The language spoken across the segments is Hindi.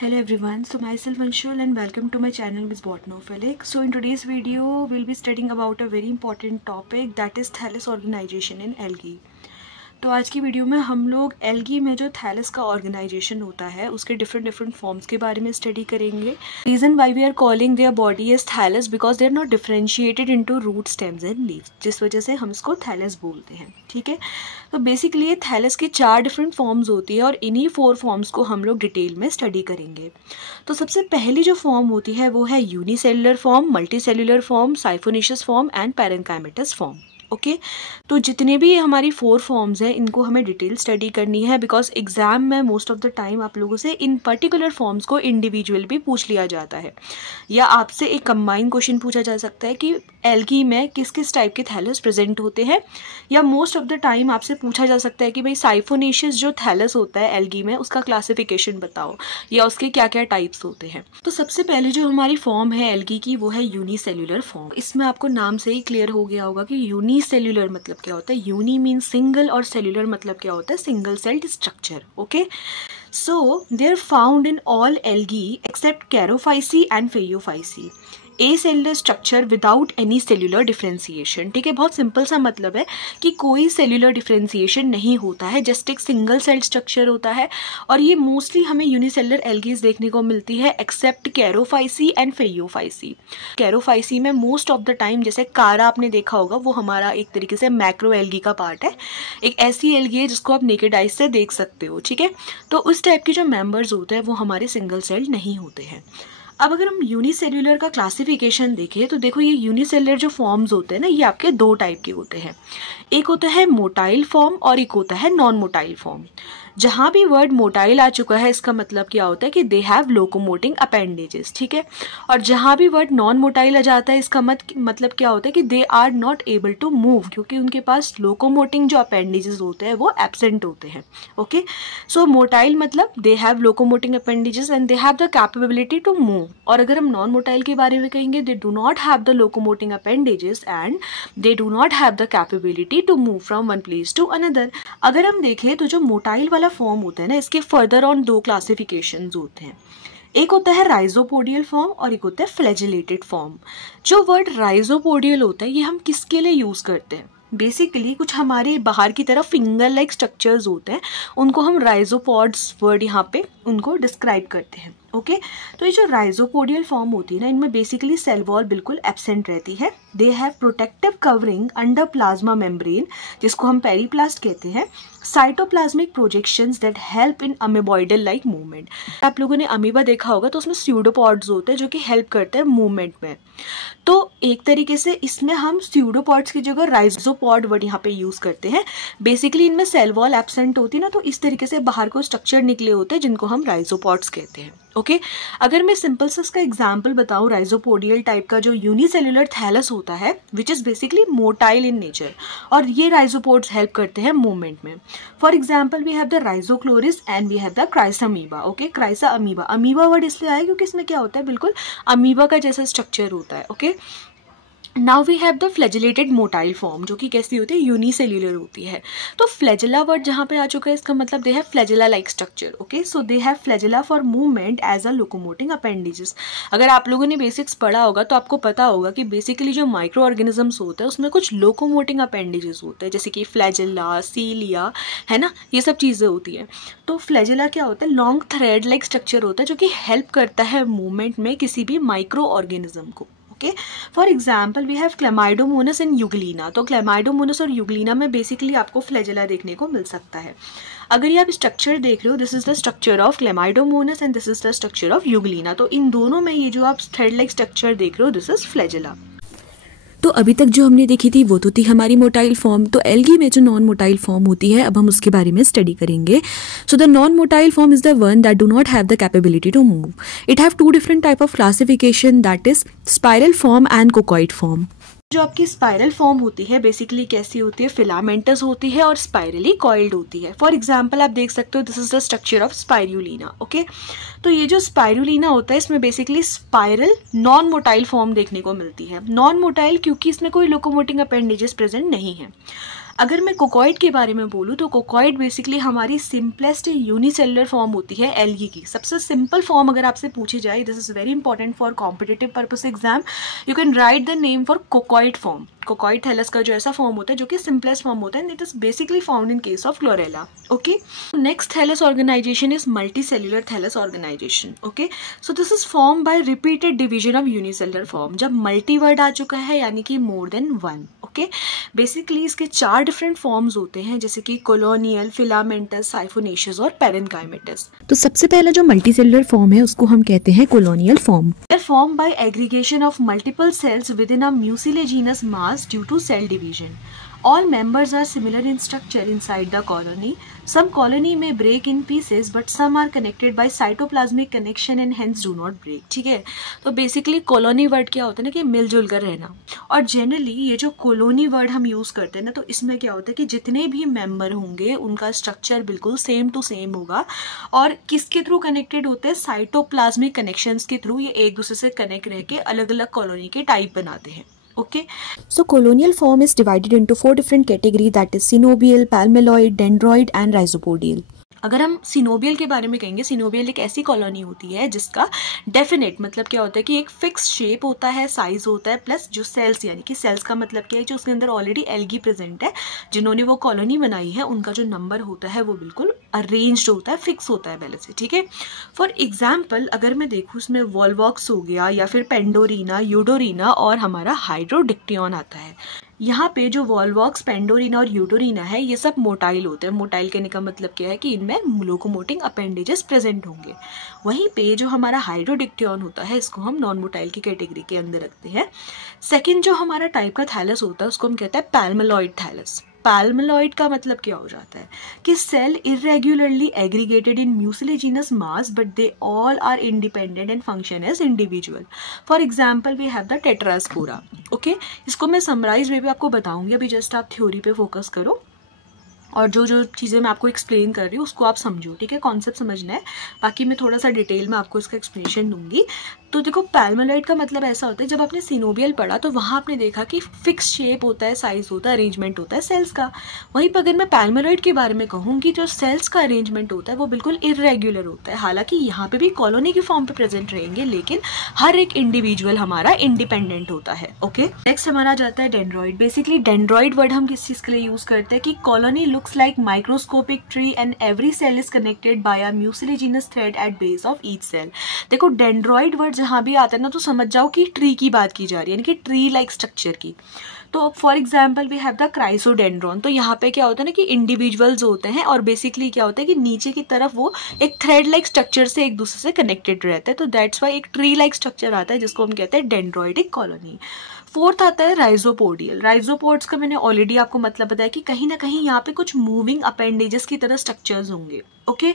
Hello everyone, so myself Anshul and welcome to my channel Miss Botanophilic. So in today's video we'll be studying about a very important topic that is thallus organization in algae. तो आज की वीडियो में हम लोग एल्गी में जो थैलस का ऑर्गेनाइजेशन होता है उसके डिफरेंट फॉर्म्स के बारे में स्टडी करेंगे. Reason why we are calling their body as thallus because they are not differentiated into root stems and leaves, जिस वजह से हम इसको थैलस बोलते हैं. ठीक है, तो बेसिकली ये थैलस की 4 डिफरेंट फॉर्म्स होती है और इन्हीं 4 फॉर्म्स को हम लोग डिटेल में स्टडी करेंगे. तो सबसे पहली जो फॉर्म होती है वो है unicellular form, multicellular form, siphonaceous form and parenchymatous form. Okay तो जितने भी हमारी 4 फॉर्म्स हैं इनको हमें डिटेल स्टडी करनी है बिकॉज एग्जाम में मोस्ट ऑफ द टाइम आप लोगों से इन पर्टिकुलर फॉर्म्स को इंडिविजुअल भी पूछ लिया जाता है, या आपसे एक कंबाइंड क्वेश्चन पूछा जा सकता है कि एल्गी में किस किस टाइप के थैलस प्रेजेंट होते हैं, या मोस्ट ऑफ द टाइम आपसे पूछा जा सकता है कि भाई साइफोनेशियस जो थैलस होता है एल्गी में उसका क्लासिफिकेशन बताओ या उसके क्या क्या टाइप्स होते हैं. तो सबसे पहले जो हमारी फॉर्म है एल्गी की वो है यूनिसेल्युलर फॉर्म. इसमें आपको नाम से ही क्लियर हो गया होगा कि यूनिसेल्युलर मतलब क्या होता है. यूनी मीन सिंगल और सेल्युलर मतलब क्या होता है, single celled structure. Okay so they are found in all algae except Charophyceae and Phaeophyceae. A cellular structure without any cellular differentiation. ठीक है, बहुत सिंपल सा मतलब है कि कोई सेल्युलर डिफ्रेंसिएशन नहीं होता है, जस्ट एक सिंगल सेल्ड स्ट्रक्चर होता है. और ये मोस्टली हमें यूनिसेलुलर एल्गीज देखने को मिलती है एक्सेप्ट कैरोफाइसी एंड फेयोफाइसी. कैरोफाइसी में मोस्ट ऑफ द टाइम जैसे कारा आपने देखा होगा वो हमारा एक तरीके से मैक्रो एल्गी का पार्ट है, एक ऐसी एल्गी है जिसको आप नेकेड आइज से देख सकते हो. ठीक है, तो उस टाइप के जो मेंबर्स होते हैं वो हमारे सिंगल सेल्ड नहीं होते हैं. अब अगर हम यूनिसेल्युलर का क्लासिफिकेशन देखें तो देखो ये यूनिसेल्युलर जो फॉर्म्स होते हैं ना ये आपके 2 टाइप के होते हैं. एक होता है मोटाइल फॉर्म और एक होता है नॉन मोटाइल फॉर्म. जहाँ भी वर्ड मोटाइल आ चुका है इसका मतलब क्या होता है कि दे हैव लोकोमोटिंग अपेंडेजेस. ठीक है, और जहाँ भी वर्ड नॉन मोटाइल आ जाता है इसका मतलब क्या होता है कि they are not able to move, क्योंकि उनके पास लोकोमोटिंग जो अपेंडेजेस होते हैं वो एब्सेंट होते हैं. ओके सो मोटाइल मतलब they have locomoting appendages and they have the capability to move. और अगर हम नॉन मोटाइल के बारे में कहेंगे they do not have the locomoting appendages and they do not have the capability to move from one place to another. अगर हम देखें तो जो मोटाइल वाला फॉर्म होता है ना इसके फर्दर ऑन 2 क्लासिफिकेशंस होते हैं. एक होता है राइजोपोडियल फॉर्म और एक होता है फ्लैजिलेटेड फॉर्म. जो वर्ड राइजोपोडियल होता है ये हम किसके लिए यूज करते हैं, बेसिकली कुछ हमारे बाहर की तरफ फिंगर लाइक स्ट्रक्चर्स होते हैं उनको हम राइजोपॉड्स वर्ड यहाँ पे उनको डिस्क्राइब करते हैं. ओके तो ये जो राइजोपोडियल फॉर्म होती है ना इनमें बेसिकली सेल वॉल बिल्कुल एब्सेंट रहती है. They have protective covering under plasma membrane जिसको हम पेरीप्लास्ट कहते हैं. Cytoplasmic projections that help in amoeboidal like movement. आप लोगों ने अमीबा देखा होगा तो उसमें स्यूडोपॉड्स होते हैं जो कि हेल्प करते हैं मूवमेंट में. तो एक तरीके से इसमें हम स्यूडोपॉड्स की जगह राइजोपॉड वर्ड यहाँ पे यूज करते हैं. बेसिकली इनमें सेल वॉल एब्सेंट होती है ना, तो इस तरीके से बाहर को स्ट्रक्चर निकले होते हैं जिनको हम राइजोपॉड्स कहते हैं. ओके अगर मैं सिंपल सा इसका एग्जांपल बताऊं राइजोपोडियल टाइप का जो यूनिसेल्युलर थैलस होता है which is basically motile in nature, और ये राइजोपोड्स हेल्प करते हैं मूवमेंट में. For example we have the Rhizochloris and we have the Chrysamoeba. Okay Chrysamoeba, amoeba word इसलिए आया क्योंकि इसमें क्या होता है बिल्कुल अमीबा का जैसा स्ट्रक्चर होता है. Okay now we have the flagellated motile form जो कि कैसी होती है, यूनिसेल्युलर होती है. तो फ्लैजिला वर्ड जहाँ पे आ चुका है इसका मतलब they have flagella like structure. Okay so they have flagella for movement as a locomoting appendages. अगर आप लोगों ने बेसिक्स पढ़ा होगा तो आपको पता होगा कि बेसिकली जो माइक्रो ऑर्गेनिजम्स होते हैं उसमें कुछ लोकोमोटिंग अपेंडेजेस होते हैं जैसे कि फ्लैजिला, सीलिया, है ना, ये सब चीज़ें होती हैं. तो फ्लैजिला क्या होता है, लॉन्ग थ्रेड लाइक स्ट्रक्चर होता है जो कि हेल्प करता है मूवमेंट में किसी भी माइक्रो ऑर्गेनिज्म को. Okay for example we have Chlamydomonas in Euglena. तो क्लेमाइडोमोनस और यूग्लिना में बेसिकली आपको फ्लैजिला देखने को मिल सकता है. अगर ये आप स्ट्रक्चर देख रहे हो this is the structure of Chlamydomonas and this is the structure of Euglena. तो इन दोनों में ये जो आप थ्रेड लाइक स्ट्रक्चर देख रहे हो दिस इज फ्लैजिला. तो अभी तक जो हमने देखी थी वो तो थी हमारी मोटाइल फॉर्म. तो एल्गी में जो नॉन मोटाइल फॉर्म होती है अब हम उसके बारे में स्टडी करेंगे. So the non motile form is the one that do not have the capability to move. It have 2 different type of classification that is spiral form and coccoid form. जो आपकी स्पाइरल फॉर्म होती है बेसिकली कैसी होती है, फिलामेंटस होती है और स्पाइरली कॉइल्ड होती है. फॉर एग्जांपल आप देख सकते हो this is the structure of spirulina. Okay तो ये जो स्पाइरुलिना होता है इसमें basically spiral non motile form देखने को मिलती है. नॉन मोटाइल क्योंकि इसमें कोई लोकोमोटिंग अपेंडेजेस प्रेजेंट नहीं है. अगर मैं कोकॉइड के बारे में बोलूँ तो कोकॉइड बेसिकली हमारी सिंपलेस्ट यूनिसेलुलर फॉर्म होती है एल्गी की। सबसे सिंपल फॉर्म अगर आपसे पूछी जाए, this is very important for competitive purpose exam, you can write the name for coccoid form. Coccoid thallus का जो ऐसा फॉर्म होता है जो कि सिंपलेस्ट फॉर्म होता है, and it is basically found in case of Chlorella. Okay, next thallus organisation is multicellular thallus organisation. Okay, so this is form by repeated division of unicellular form. जब मल्टी वर्ड आ चुका है यानी कि more than one. Okay, basically इसके 4 डिफरेंट फॉर्म्स होते हैं, जैसे कि कॉलोनियल, फिलामेंटस, साइफोनेशियस और पेरेन्काइमेटस। तो सबसे पहला जो मल्टीसेलुलर फॉर्म है उसको हम कहते हैं colonial form. Form by aggregation of multiple cells within a mucilaginous mass due to cell division. All members are similar in structure inside the colony. Some colony may break in pieces, but some are connected by cytoplasmic connection and hence do not break. ठीक है, तो बेसिकली कॉलोनी वर्ड क्या होता है ना कि मिलजुल कर रहना। और जनरली ये जो कॉलोनी वर्ड हम यूज़ करते हैं ना, तो इसमें क्या होता है कि जितने भी मेंबर होंगे उनका स्ट्रक्चर बिल्कुल सेम टू सेम होगा। और किसके थ्रू कनेक्टेड होते हैं? साइटोप्लाज्मिक कनेक्शंस के थ्रू ये एक दूसरे से कनेक्ट रह के अलग अलग कॉलोनी के टाइप बनाते हैं। Okay. So colonial form is divided into 4 different categories, that is synovial, palmelloid, dendroid and rhizopodial. अगर हम सिनोबियल के बारे में कहेंगे, सिनोबियल एक ऐसी कॉलोनी होती है जिसका डेफिनेट मतलब क्या होता है कि एक फिक्स शेप होता है, साइज होता है, प्लस जो सेल्स, यानी कि सेल्स का मतलब क्या है, जो उसके अंदर ऑलरेडी एल्गी प्रेजेंट है, जिन्होंने वो कॉलोनी बनाई है, उनका जो नंबर होता है वो बिल्कुल अरेंज्ड होता है, फिक्स होता है पहले से। ठीक है, फॉर एग्जाम्पल अगर मैं देखूँ उसमें वॉल्वॉक्स हो गया या फिर पेंडोरिना, यूडोरिना और हमारा हाइड्रोडिक्टियन आता है। यहाँ पे जो वॉल्वॉक्स, पेंडोरिना और यूडोरिना है, ये सब मोटाइल होते हैं। मोटाइल कहने का मतलब क्या है कि इनमें लोकोमोटिंग अपेंडेजेस प्रेजेंट होंगे। वहीं पे जो हमारा हाइड्रोडिक्टियन होता है, इसको हम नॉन मोटाइल की कैटेगरी के अंदर रखते हैं। सेकेंड जो हमारा टाइप का थैलस होता है उसको हम कहते हैं पैल्मेलॉइड थैलस। पैल्मेलॉइड का मतलब क्या हो जाता है कि cell irregularly aggregated in mucilaginous mass but they all are independent and function as individual. For example we have the Tetraspora. Okay, इसको मैं समराइज में भी आपको बताऊंगी, अभी जस्ट आप थ्योरी पे फोकस करो और जो जो चीज़ें मैं आपको एक्सप्लेन कर रही हूँ उसको आप समझो। ठीक है, कॉन्सेप्ट समझना है, बाकी मैं थोड़ा सा डिटेल में आपको इसका एक्सप्लेनेशन दूंगी। तो देखो, पैल्मेलॉइड का मतलब ऐसा होता है, जब आपने सिनोबियल पढ़ा तो वहाँ आपने देखा कि फिक्स शेप होता है, साइज होता है, अरेंजमेंट होता है सेल्स का। वहीं पर अगर मैं पैल्मेलॉइड के बारे में कहूँगी, जो सेल्स का अरेंजमेंट होता है वो बिल्कुल इरेग्युलर होता है। हालांकि यहाँ पे भी कॉलोनी की फॉर्म पे प्रेजेंट रहेंगे, लेकिन हर एक इंडिविजुअल हमारा इंडिपेंडेंट होता है। ओके, नेक्स्ट हमारा जाता है डेंड्रॉइड। बेसिकली डेंड्रॉइड वर्ड हम किस चीज़ के लिए यूज़ करते हैं कि colony looks like microscopic tree and every cell is connected by a mucilaginous thread at base of each cell। देखो, डेंड्रॉइड वर्ड जहाँ भी आता है ना तो समझ जाओ कि ट्री की बात की जा रही है, यानी कि ट्री लाइक स्ट्रक्चर की। तो for example we have the Chrysodendron. तो यहाँ पे क्या होता है ना कि इंडिविजुअल्स होते हैं और बेसिकली क्या होता है कि नीचे की तरफ वो एक थ्रेड लाइक स्ट्रक्चर से एक दूसरे से कनेक्टेड रहते हैं। तो दैट्स वाई एक ट्री लाइक स्ट्रक्चर आता है जिसको हम कहते हैं डेंड्रॉइडिक कॉलोनी। फोर्थ आता है राइजोपोडियल। राइजोपोड्स का मैंने ऑलरेडी आपको मतलब बताया कि कहीं ना कहीं यहाँ पे कुछ मूविंग अपेंडेजेस की तरह स्ट्रक्चर्स होंगे। Okay,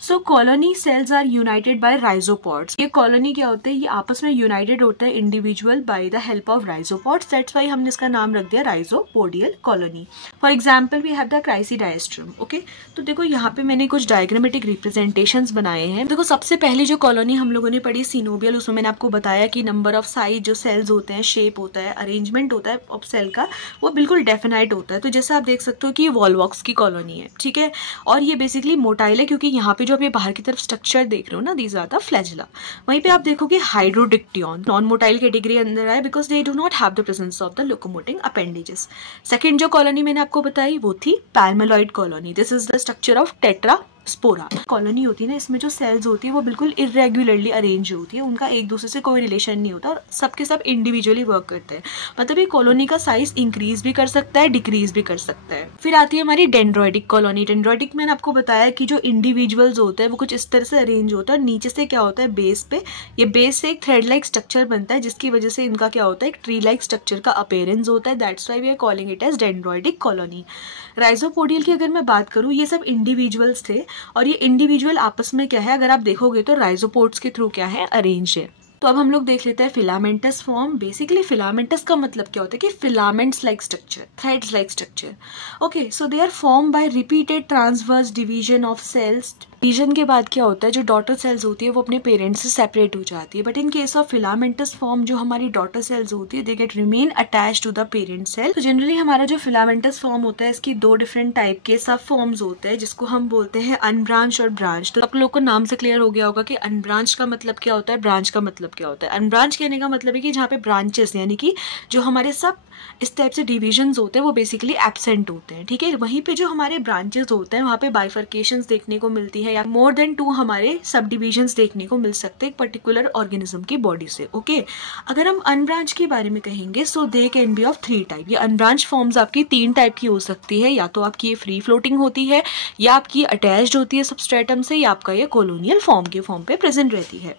so colony cells are united by rhizopods. ये कॉलोनी क्या होते हैं, ये आपस में यूनाइटेड होता है individual by the help of rhizopods. That's why हमने इसका नाम रख दिया rhizopodial colony. For example we have the Chrysidiastrum. Okay, तो देखो यहाँ पे मैंने कुछ डायग्रामेटिक रिप्रेजेंटेशंस बनाए हैं। देखो, सबसे पहली जो कॉलोनी हम लोगों ने पढ़ी सिनोबियल, उसमें मैंने आपको बताया कि नंबर ऑफ साइज, जो सेल्स होते हैं, शेप होता है, अरेंजमेंट होता है ऑफ सेल का, वो बिल्कुल डेफिनाइट होता है। तो जैसे आप देख सकते हो कि ये वॉल्वॉक्स की कॉलोनी है। ठीक है, और ये बेसिकली मोटाइल है क्योंकि यहाँ पे जो आप ये बाहर की तरफ स्ट्रक्चर देख रहे हो ना, दीज आर द फ्लैजिला। वहीं पे आप देखोगे हाइड्रोडिक्टियन नॉन मोटाइल कैटेगरी अंदर आए because they do not have the presence of the locomoting appendages. Second जो कॉलोनी मैंने आपको बताई वो थी palmelloid colony. This is the structure of Tetraspora colony होती है ना, इसमें जो सेल्स होती है वो बिल्कुल इरेगुलरली अरेंज होती है, उनका एक दूसरे से कोई रिलेशन नहीं होता और सबके सब इंडिविजुअली वर्क करते हैं। मतलब ये कॉलोनी का साइज इंक्रीज भी कर सकता है, डिक्रीज भी कर सकता है। फिर आती है हमारी डेंड्रॉइडिक कॉलोनी। डेंड्रॉइडिक मैंने आपको बताया कि जो इंडिविजुअल्स होते हैं वो कुछ इस तरह से अरेंज होता है और नीचे से क्या होता है, बेस पे, ये बेस से एक थ्रेड लाइक स्ट्रक्चर बनता है जिसकी वजह से इनका क्या होता है, एक ट्री लाइक स्ट्रक्चर का अपीयरेंस होता है। That's why we are calling it as dendroidic colony. Rhizopodial की अगर मैं बात करूँ, ये सब इंडिविजुअल्स थे और ये इंडिविजुअल आपस में क्या है, अगर आप देखोगे तो राइजोपोड्स के थ्रू क्या है, अरेंज है। तो अब हम लोग देख लेते हैं फिलामेंटस फॉर्म। बेसिकली फिलामेंटस का मतलब क्या होता है कि filaments like structure, threads like structure. Okay, so they are form by repeated transverse division of cells division के बाद क्या होता है, जो डॉटर सेल्स होती है वो अपने पेरेंट्स से सेपरेट हो जाती है, but in case of filamentous form जो हमारी डॉटर सेल्स होती है they get remain attached to the parent cell. तो जनरली हमारा जो फिलामेंटस फॉर्म होता है इसकी दो डिफरेंट टाइप के सब फॉर्म्स होते हैं जिसको हम बोलते हैं अनब्रांच और ब्रांच। तो आप लोग को नाम से क्लियर हो गया होगा कि अनब्रांच का मतलब क्या होता है, ब्रांच का मतलब क्या होता है। अनब्रांच कहने का मतलब है कि जहाँ पे ब्रांचेस यानी कि जो हमारे सब इस टाइप से डिविजन्स होते हैं वो बेसिकली एब्सेंट होते हैं, ठीक है। वहीं पे जो हमारे ब्रांचेस होते हैं वहाँ पे बाइफर्केशंस देखने को मिलती है या मोर देन 2 हमारे सब डिविजन्स देखने को मिल सकते हैं एक पर्टिकुलर ऑर्गेनिज्म की बॉडी से, ओके। अगर हम अनब्रांच के बारे में कहेंगे so they can be of 3 type. ये अनब्रांच फॉर्म्स आपकी 3 टाइप की हो सकती है, या तो आपकी ये फ्री फ्लोटिंग होती है, या आपकी अटैच्ड होती है सबस्ट्रेटम से, या आपका ये कॉलोनियल फॉर्म के फॉर्म पे प्रेजेंट रहती है।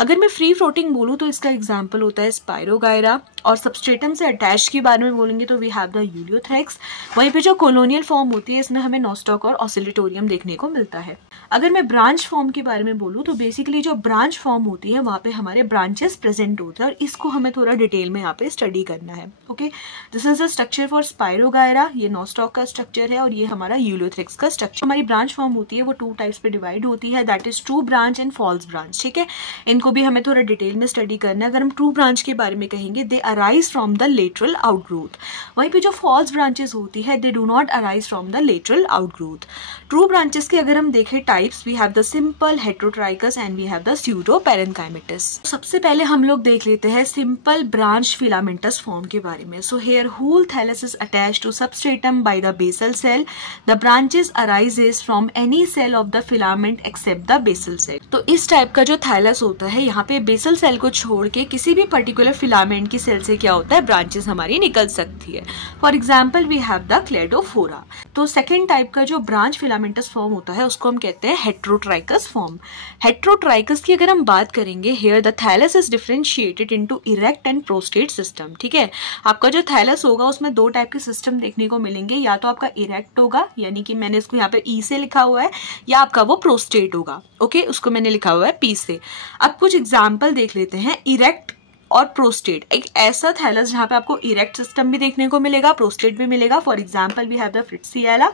अगर मैं फ्री फ्लोटिंग बोलूँ तो इसका एग्जाम्पल होता है स्पायरोगायरा, और सबस्ट्रेटम से अटैच के बारे में बोलेंगे तो वी हैव द यूलियोथ्रेक्स। वहीं पे जो कॉलोनियल फॉर्म होती है इसमें हमें नोस्टॉक और ऑसिलेटोरियम देखने को मिलता है। अगर मैं ब्रांच फॉर्म के बारे में बोलूँ तो बेसिकली जो ब्रांच फॉर्म होती है वहाँ पे हमारे ब्रांचेस प्रेजेंट होते हैं, और इसको हमें थोड़ा डिटेल में यहाँ पे स्टडी करना है, okay. This is the structure for spirogyra, ये नोस्टॉक का स्ट्रक्चर है, और ये हमारा यूलियोथ्रेक्स का स्ट्रक्चर। हमारी ब्रांच फॉर्म होती है वो 2 टाइप्स पे डिवाइड होती है, that is true branch and false branch, ठीक है। इनको भी हमें थोड़ा डिटेल में स्टडी करना है। अगर हम ट्रू ब्रांच के बारे में कहेंगे they arise from the lateral outgrowth, वहीं पे जो फॉल्स ब्रांचेस होती है they do not arise from the lateral outgrowth. True branches के अगर हम देखें types, we have the simple, heterotrichous and we have the pseudo parenchymatous. सबसे पहले हम लोग देख लेते हैं सिंपल ब्रांच फिलामेंटस फॉर्म के बारे में। So here whole thallus is attached to substratum by the basal cell, the branches arises from any cell of the filament except the basal cell. तो इस टाइप का जो थैलस होता है यहाँ पे बेसल सेल को छोड़ के किसी भी पर्टिकुलर फिलामेंट की सेल से क्या होता है, ब्रांचेस हमारी निकल सकती है। For example we have the Cladophora. तो सेकेंड टाइप का जो ब्रांच फिलामेंटस फॉर्म होता है उसको हम कहते हैं हेटेरोट्राइकस फॉर्म। हेटेरोट्राइकस की अगर हम बात करेंगे, here the thallus is differentiated into erect and prostrate system, ठीक है। आपका जो थैलस होगा उसमें 2 टाइप के सिस्टम देखने को मिलेंगे, या तो आपका इरेक्ट होगा यानी कि मैंने इसको यहाँ पे ई से लिखा हुआ है, या आपका वो प्रोस्टेट होगा, ओके, उसको मैंने लिखा हुआ है पी से। अब कुछ एग्जाम्पल देख लेते हैं। इरेक्ट और प्रोस्टेट, एक ऐसा थैलस जहाँ पे आपको इरेक्ट सिस्टम भी देखने को मिलेगा, प्रोस्टेट भी मिलेगा। For example we have the Fritschiella,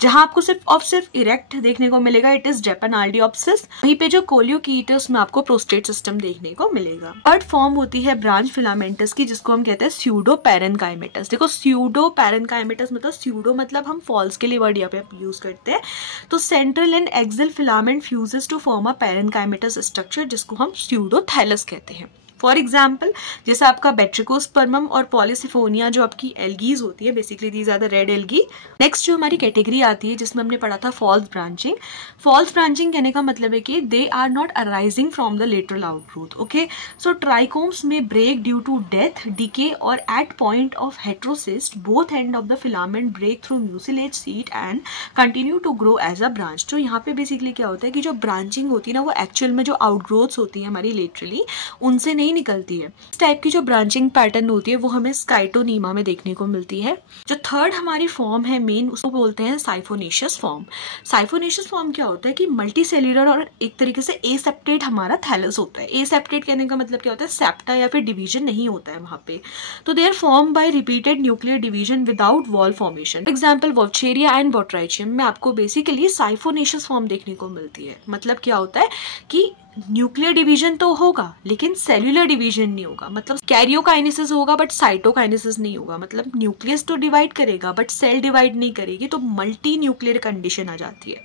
जहां आपको सिर्फ इरेक्ट देखने को मिलेगा, इट इज ड्रेपेनाल्डियोप्सिस। वहीं पे जो कोलियोकीट है उसमें आपको प्रोस्टेट सिस्टम देखने को मिलेगा। थर्ड फॉर्म होती है ब्रांच फिलामेंटस की, जिसको हम कहते हैं स्यूडो पैरेन्काइमेटस। देखो स्यूडो पैरेन्काइमेटस मतलब, स्यूडो मतलब हम फॉल्स के लिए वर्ड यहाँ पे यूज करते हैं। तो central and axial filament fuses to form a parenchymatous structure, जिसको हम स्यूडो थैलस कहते हैं। फॉर एग्जाम्पल जैसे आपका बेट्रिकोस्पर्मम और पॉलीसिफोनिया जो आपकी एल्गीज होती है, basically these are the red algae. Next जो हमारी कैटेगरी आती है जिसमें हमने पढ़ा था फॉल्स ब्रांचिंग। फॉल्स ब्रांचिंग कहने का मतलब है कि they are not arising from the lateral outgrowth, okay. So trichomes में break due to death, decay और at point of heterocyst both end of the filament break through mucilage sheath and continue to grow as a branch. तो यहाँ पे बेसिकली क्या होता है कि जो ब्रांचिंग होती है ना वो एक्चुअल में जो आउटग्रोथ्स होती है हमारी लेटरली उनसे नहीं निकलती है। इस टाइप की जो ब्रांचिंग पैटर्न होती है वो हमें स्काइटोनीमा में देखने को मिलती है। जो थर्ड हमारी फॉर्म है मेन, उसको बोलते हैं साइफोनेशियस फॉर्म। साइफोनेशियस फॉर्म क्या होता है कि मल्टी सेल्यूलर और एक तरीके से एसेप्टेट हमारा थैलस होता है। एसेप्टेट कहने का मतलब क्या होता है, सेप्टा या फिर डिवीजन नहीं होता है वहां पे। तो they are form by repeated nuclear division without wall formation. For example Vaucheria and Botrydium में आपको बेसिकली साइफोनेशियस फॉर्म देखने को मिलती है। मतलब क्या होता है कि न्यूक्लियर डिवीजन तो होगा लेकिन सेल्यूलर डिवीजन नहीं होगा। मतलब कैरियोकाइनेसिस होगा बट साइटोकाइनेसिस नहीं होगा। मतलब न्यूक्लियस तो डिवाइड करेगा बट सेल डिवाइड नहीं करेगी, तो मल्टी न्यूक्लियर कंडीशन आ जाती है।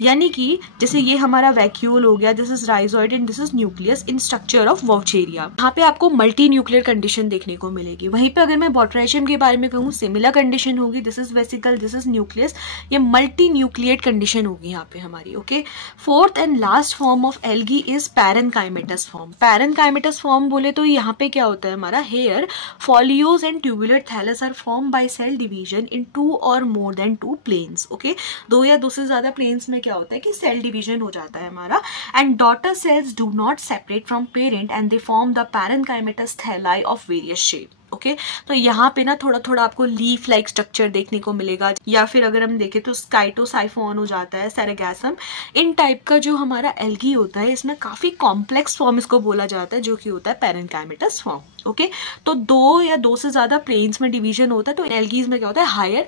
यानी कि जैसे ये हमारा वैक्यूल हो गया, this is rhizoid and this is nucleus in structure of Vaucheria. यहाँ पे आपको मल्टी न्यूक्लियर कंडीशन देखने को मिलेगी। वहीं पे अगर मैं बोट्राइचियम के बारे में कहूँ, सिमिलर कंडीशन होगी, this is vesicle, this is nucleus, ये मल्टी न्यूक्लिएट कंडीशन होगी यहाँ पे हमारी, okay. Fourth and last form of algae is parenchymatous form. Parenchymatous form बोले तो यहाँ पे क्या होता है हमारा, here foliose and tubular thallus are form by cell division in 2 और मोर देन 2 प्लेन्स, ओके। 2 या 2 से ज्यादा प्लेन्स में क्या होता है कि सेल डिवीजन हो जाता है हमारा। And daughter cells do not separate from parent and they form the parenchymatous thalli of various shape, okay. तो यहाँ पे ना थोड़ा थोड़ा आपको लीफ लाइक स्ट्रक्चर देखने को मिलेगा, या फिर अगर हम देखें तो स्काइटोसाइफोन हो जाता है, सेरेगैसम, इन टाइप का जो हमारा एल्गी होता है इसमें काफी कॉम्प्लेक्स फॉर्म इसको बोला जाता है, जो कि होता है पैरेन्काइमेटस फॉर्म, ओके। तो 2 या 2 से ज्यादा प्लेन्स में डिवीजन होता है। तो इन एल्गीज में क्या होता है, हायर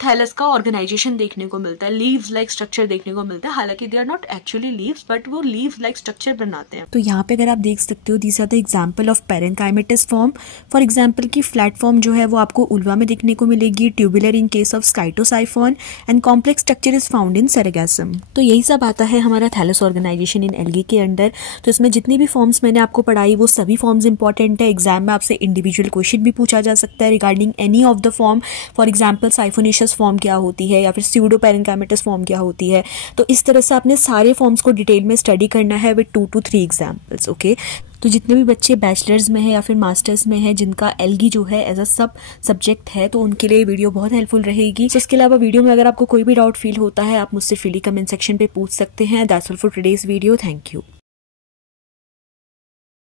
थैलस का ऑर्गेनाइजेशन देखने को मिलता है, लीव्स लाइक स्ट्रक्चर देखने को मिलता है। हालांकि they are not actually leaves, but वो लीव्स लाइक स्ट्रक्चर बनाते हैं। तो यहाँ पे अगर आप देख सकते हो, these are the example of parenchymatous form. For example की फ्लैट फॉर्म जो है वो आपको उल्वा में देखने को मिलेगी, tubular in case of Scytosiphon, and complex structure is found in Sargassum. तो यही सब आता है हमारा थैलस ऑर्गेनाइजेशन इन एल्गी के अंडर। तो इसमें जितनी भी फॉर्म्स मैंने आपको पढ़ाई वो सभी फॉर्म्स इंपॉर्टेंट है। एग्जाम में आपसे इंडिविजुअल क्वेश्चन भी पूछा जा सकता है regarding any of the form. For example siphonaceous form क्या होती है, या फिर स्यूडो पेरेन्काइमेटस फॉर्म क्या होती है। तो इस तरह से आपने सारे फॉर्म्स को डिटेल में स्टडी करना है विद 2 to 3 एग्जाम्पल्स। ओके, तो जितने भी बच्चे बैचलर्स में है या फिर मास्टर्स में है जिनका एल्गी जो है एज अ सब सब्जेक्ट है, तो उनके लिए वीडियो बहुत हेल्पफुल रहेगी। तो इसके अलावा वीडियो में अगर आपको कोई भी डाउट फील होता है, आप मुझसे फ्रीली कमेंट सेक्शन पे पूछ सकते हैं। That's all for today's video. Thank you.